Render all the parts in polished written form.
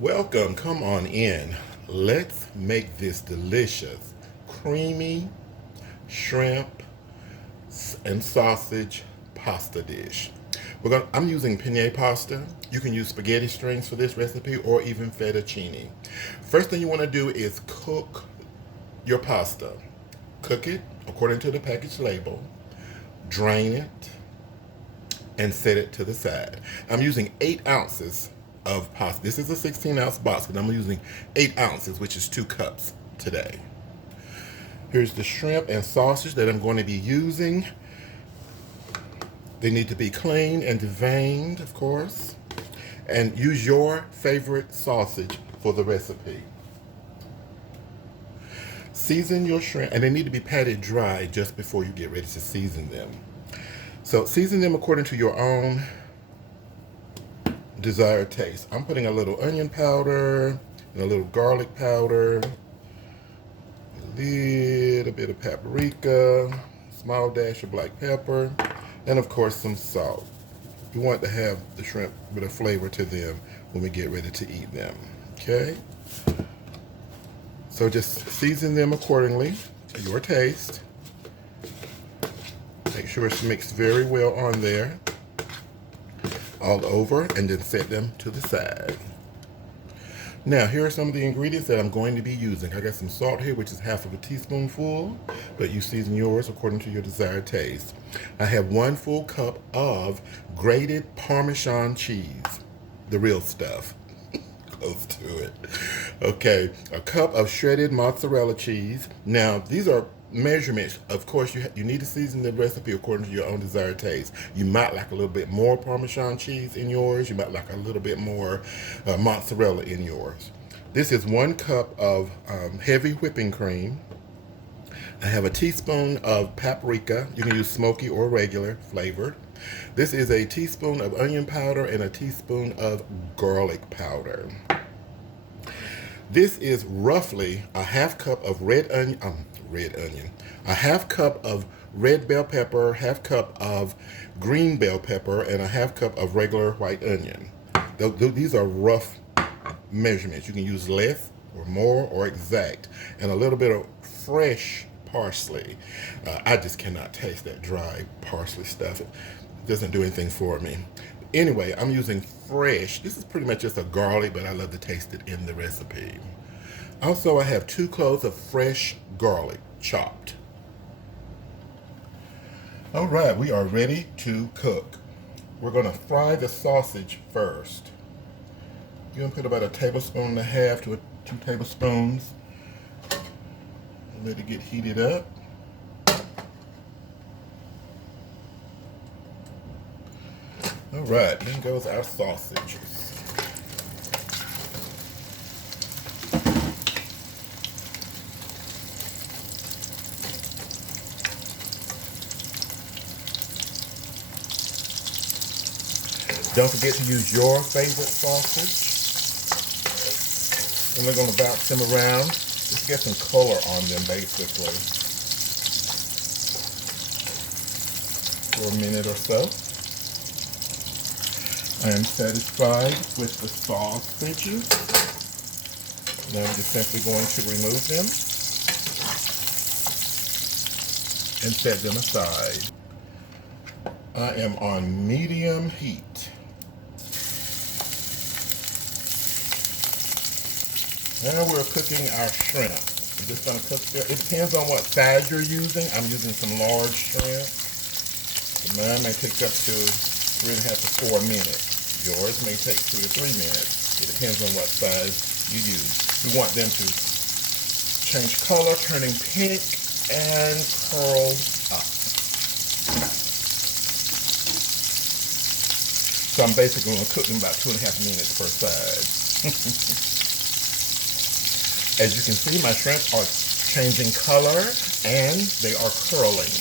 Welcome, come on in. Let's make this delicious, creamy shrimp and sausage pasta dish. I'm using penne pasta. You can use spaghetti strings for this recipe or even fettuccine. First thing you want to do is cook your pasta. Cook it according to the package label, drain it, and set it to the side. I'm using 8 ounces of pasta. This is a 16-ounce box, but I'm using 8 ounces, which is 2 cups today. Here's the shrimp and sausage that I'm going to be using. They need to be cleaned and deveined, of course, and use your favorite sausage for the recipe. Season your shrimp, and they need to be patted dry just before you get ready to season them. So season them according to your own desired taste. I'm putting a little onion powder and a little garlic powder, a little bit of paprika, small dash of black pepper, and of course some salt. We want to have the shrimp with a flavor to them when we get ready to eat them. Okay? So just season them accordingly to your taste. Make sure it's mixed very well on there, all over, and then set them to the side. Now, here are some of the ingredients that I'm going to be using. I got some salt here, which is half of a teaspoonful, but you season yours according to your desired taste. I have 1 full cup of grated Parmesan cheese, the real stuff. Close to it. Okay, a cup of shredded mozzarella cheese. Now, these are measurements. Of course, you need to season the recipe according to your own desired taste. You might like a little bit more Parmesan cheese in yours. You might like a little bit more mozzarella in yours. This is 1 cup of heavy whipping cream. I have a teaspoon of paprika. You can use smoky or regular flavored. This is a teaspoon of onion powder and a teaspoon of garlic powder. This is roughly a half cup of red onion, a half cup of red bell pepper, half cup of green bell pepper, and a half cup of regular white onion. These are rough measurements. You can use less or more or exact, and a little bit of fresh parsley. I just cannot taste that dry parsley stuff. It doesn't do anything for me. Anyway, I'm using fresh. This is pretty much just a garlic, but I love to taste it in the recipe. Also, I have 2 cloves of fresh garlic, chopped. All right, we are ready to cook. We're gonna fry the sausage first. You're gonna put about 1.5 tablespoons to 2 tablespoons. Let it get heated up. All right, then goes our sausages. Don't forget to use your favorite sausage. And we're going to bounce them around. Just get some color on them, basically, for a minute or so. I am satisfied with the sausages. Now I'm just simply going to remove them and set them aside. I am on medium heat. Now we're cooking our shrimp. I'm just going to cook them. It depends on what size you're using. I'm using some large shrimp. Mine may take up to 3.5 to 4 minutes. Yours may take 2 to 3 minutes. It depends on what size you use. We want them to change color, turning pink and curled up. So I'm basically going to cook them about 2.5 minutes per side. As you can see, my shrimp are changing color and they are curling.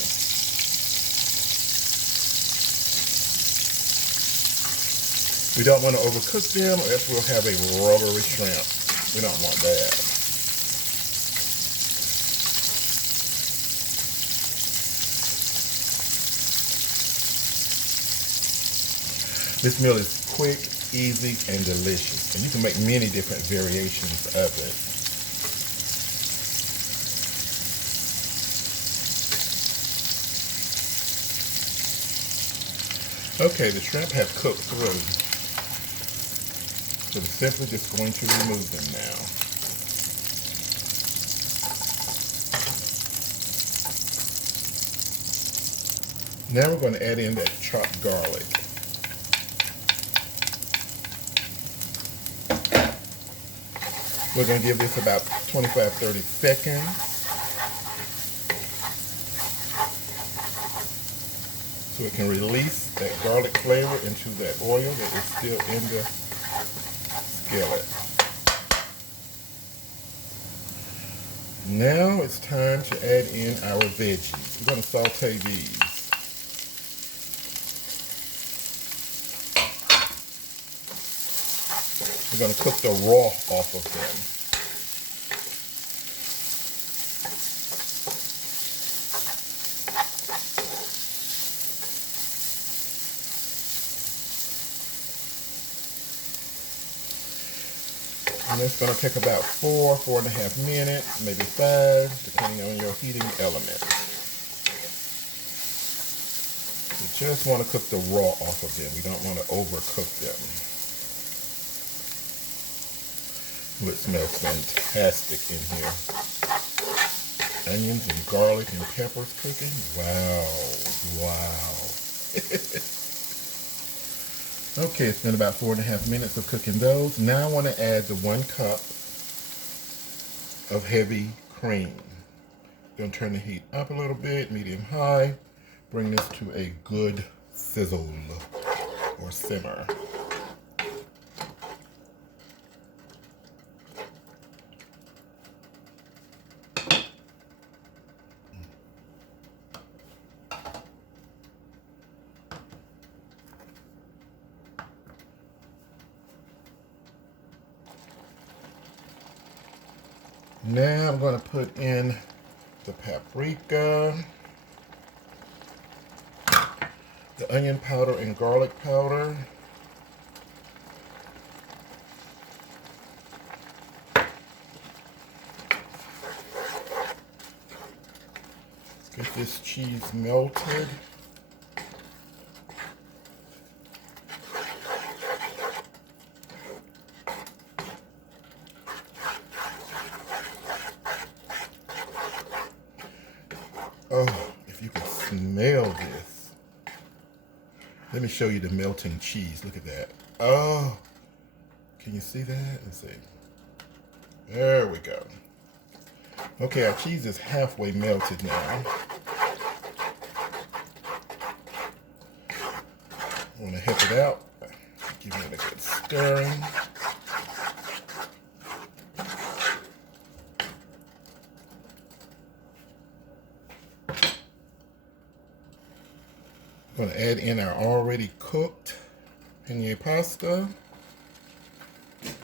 We don't want to overcook them or else we'll have a rubbery shrimp. We don't want that. This meal is quick easy and delicious. And you can make many different variations of it. Okay, the shrimp have cooked through. So we're simply just going to remove them now. Now we're going to add in that chopped garlic. We're going to give this about 25-30 seconds. So it can release that garlic flavor into that oil that is still in the skillet. Now it's time to add in our veggies. We're going to saute these. We're going to cook the raw off of them. And it's going to take about 4.5 minutes, maybe 5, depending on your heating element. You just want to cook the raw off of them. We don't want to overcook them. Ooh, it smells fantastic in here. Onions and garlic and peppers cooking. Wow, wow. Okay, it's been about 4.5 minutes of cooking those. Now I want to add the 1 cup of heavy cream. Going to turn the heat up a little bit, medium high. Bring this to a good sizzle or simmer. Now I'm going to put in the paprika, the onion powder and garlic powder, get this cheese melted. Oh, if you can smell this. Let me show you the melting cheese. Look at that. Oh, can you see that? Let's see. There we go. Okay, our cheese is halfway melted now. I want to help it out. Give it a good stirring. I'm going to add in our already cooked penne pasta. You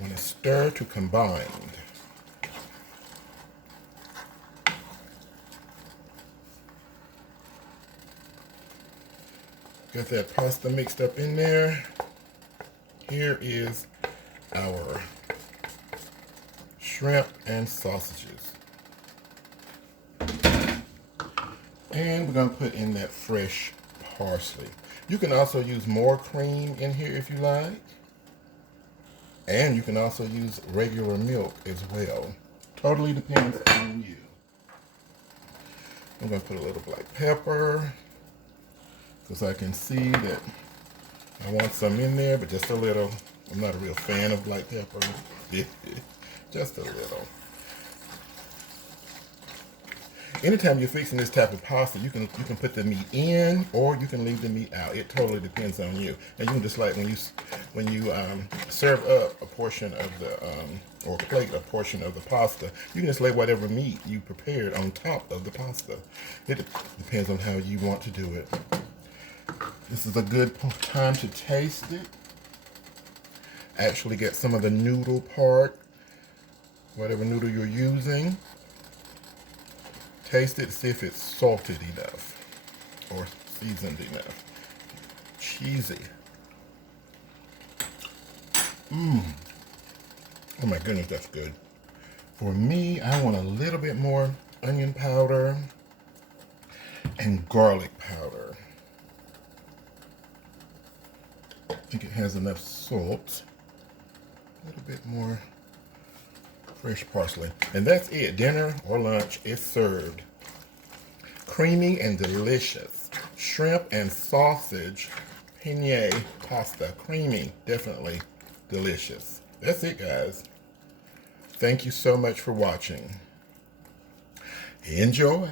want to stir to combine. Got that pasta mixed up in there. Here is our shrimp and sausages. And we're going to put in that fresh parsley. You can also use more cream in here if you like. And you can also use regular milk as well. Totally depends on you. I'm going to put a little black pepper because I can see that I want some in there, but just a little. I'm not a real fan of black pepper. Just a little. Anytime you're fixing this type of pasta, you can put the meat in or you can leave the meat out. It totally depends on you. And you can just like when you serve up a portion of the or plate a portion of the pasta, you can just lay whatever meat you prepared on top of the pasta. It depends on how you want to do it. This is a good time to taste it. Actually get some of the noodle part whatever noodle you're using. Taste it, see if it's salted enough or seasoned enough. Cheesy. Oh my goodness, that's good. For me, I want a little bit more onion powder and garlic powder. I think it has enough salt. A little bit more fresh parsley. And that's it. Dinner or lunch is served. Creamy and delicious. Shrimp and sausage penne pasta. Creamy, definitely delicious. That's it, guys. Thank you so much for watching. Enjoy.